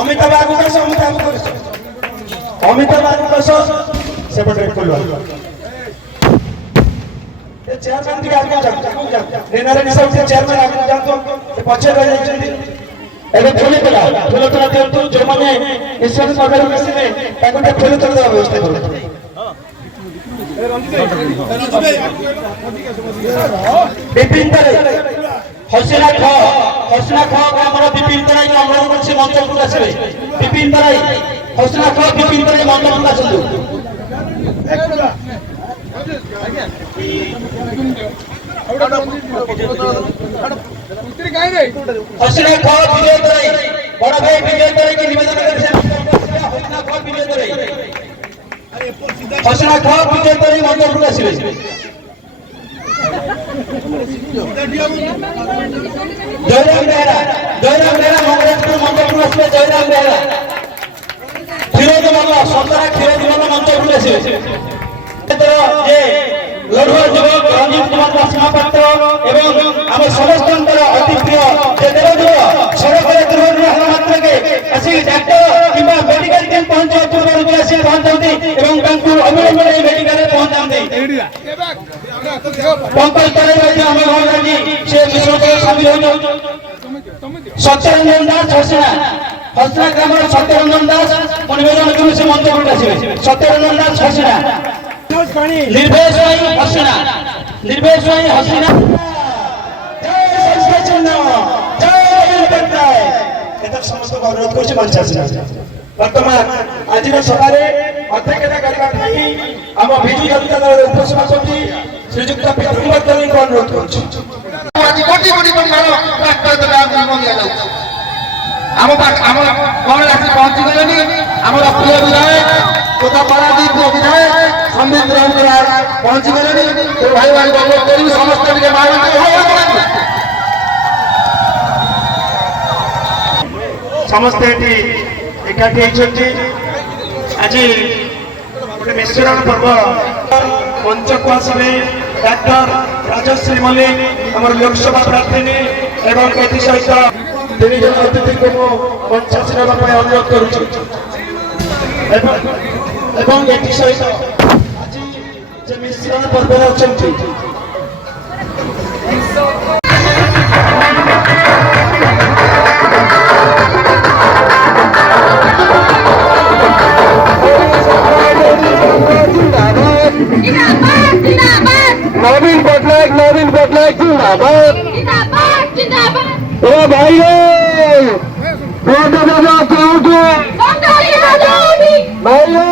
অমিতাভ বাবু সেপটে chairman के आगे रेनारे निसाब से चेयरमैन आगे जानतो पछे रह जाइछन्ती एबे फुले तोला दियंतु जो माने ईश्वर पदर मिसिले ताकटे फुले तोला देबा व्यवस्था करू विपिन तराई हसीना ख हमर विपिन तराई के अनुरोध करछि मंच पर आसीबे विपिन तराई हसीना ख विपिन तराई मंच पर आसंतु हसीना ख विजय तराई बड़ा भाई विजय तराई के निवेदन करछे हसीना ख विजय तराई हसीना ख विजय तराई मंच पर आसीबे जयराम बेहरा मंगलेशपुर मंच पर आसीबे जयराम बेहरा फिरोज माला सतरा फिरोज माला मंच पर आसीबे ये लड़ुआ युवक रंजीत कुमार दास महापात्र एवं आम समस्त अति प्रिय जे देवदेव सड़क दुर्घटना मात्र के असी डॉक्टर किंबा मेडिकल कैंप पहुंचे पूर्व आसी पहुंचती एवं अविलंबन मेडिकल पहुंचाती पंकज तले आम गणराजी से विश्व शामिल हो सत्यरंजन दास हसना ग्राम सत्यरंजन दास निवेदन कर मंच पर आसवे सत्यरंजन दास हसना निर्भेश हसीना समस्त अनुरोध कर बर्तमान आज सभा अध्यक्षता करने आम विजु जनता दल उपसभापति श्रीजुक्त पितृंबर दल को अनुरोध कर पहुंची गले आम प्रिय विधायक तथा पारादीप विधायक संबित रामकुमार पहुंची गले भाई भाई समस्त समस्ते एकाठी होती आज गोटे मिश्रण पर्व मंच को आसवे डॉक्टर राजश्री मल्लिक आम लोकसभा प्रार्थी एवं एथि सहित तीन जन अतिथि को मंच आसवा अनुरोध करुच्ची सहित आज मिश्रण पर्व अच्छा नवीन पटनायक जिंदाबाद ओ भाई वोट देना चाहोगे भाइयों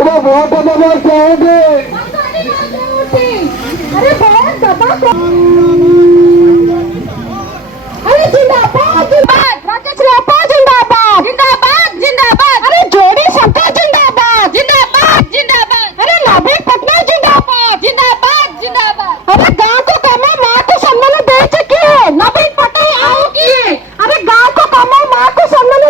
वोट देना चाहोगे अरे बहुत दबा अरे जिंदाबाद राकेश रेपा जिंदाबाद अरे जोड़ी सरकार जिंदाबाद अरे नवीन पटनायक जिंदाबाद अरे गांव को कमा माँ को सम्मान दे चुकी है नवीन पटनायक आओ की अरे गांव को कमा माँ को सम्मान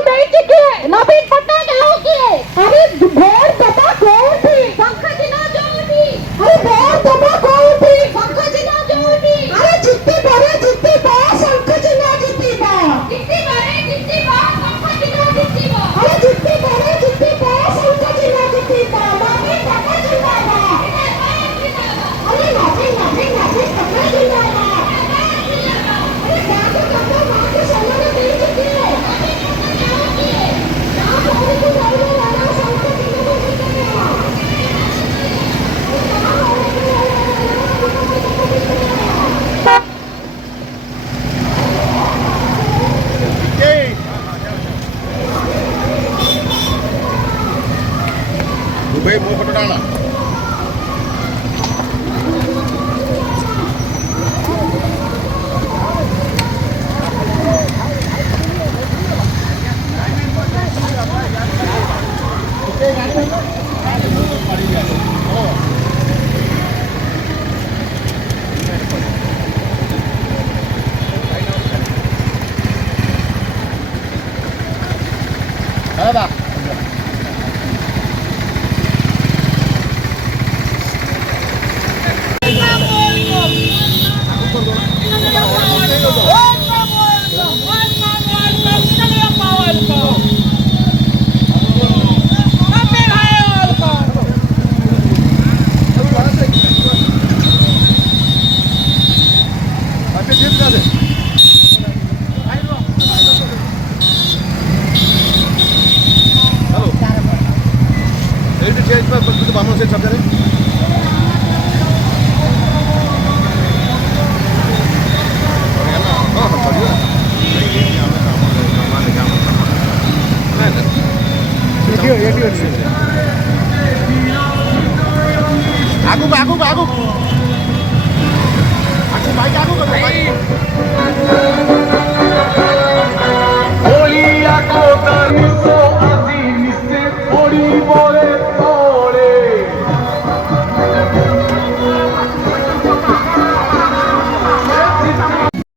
ଏଠି ଠିଆ ହେଇଥିବା ବାମନ ସେ ଛକରେ ଆଗକୁ ଆଗକୁ ଆଗକୁ ବାଇକ୍ ଆଗକୁ